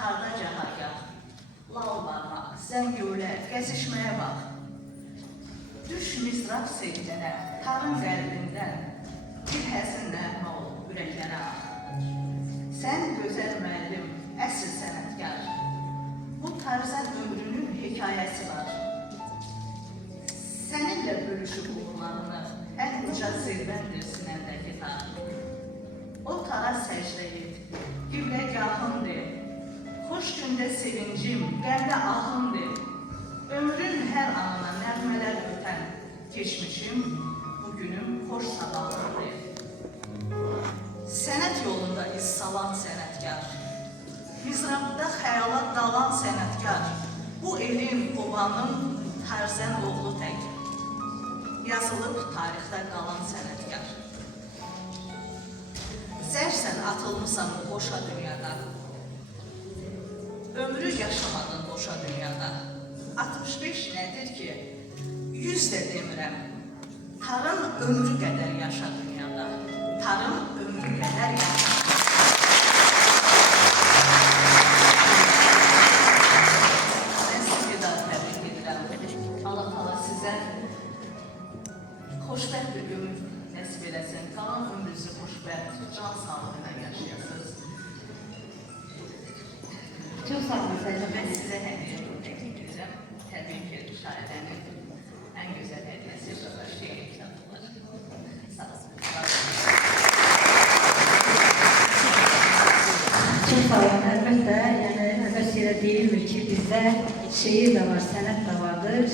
Tardaca hagah, lal barmaq, zəngülər, gəzişməyə bax. Düş mizrab sevginə, tarın qəlbindən, bir həzin nəğmə ol, ürəklərə ax. Sən gözəl müəllim, əsl sənətkar, bu tarzən ömrünün hekayəsi var. Səninlə bölüşüb uğurlarını, ən uca zirvəndir sinəndəki tar. O tara səcdə et, qibləgahındır, xoş gündə sevincim, qəmdə ahımdır. Ömrün hər anına nəğmələr ötən, keçmişim, bugünüm xoş sabahımdır. Sənət yolunda iz salan sənətkar, mizrabda xəyalat dalan sənətkar, bu elin, obanın tarzən oğlu tək, yazılıb tarixdə qalan sənətkar. Zərsən atılmışsan boşa dünyada, ömrü yaşamadın boşa dünyada. 65 nədir ki, 100 də demirəm, tarın ömrü qədər yaşa dünyada, tarın ömrü qədər yaşa. Mən sizi də təbrik edirəm. Allah sizə xoşbəxt bir ömür nəsib eləsin, qalan ömrünüzü xoşbəxt, can sağlığına yaşayasınız. Çok sağ olun Sayın. Ben size hediye teklif edeceğim. Tabii ki şairlerin en güzel hediyesi şiir kitapları. Sağ olun. Çok sağ olun. Elbette yani öyle söylediğim ki bizde şiir de var, senet de vardır.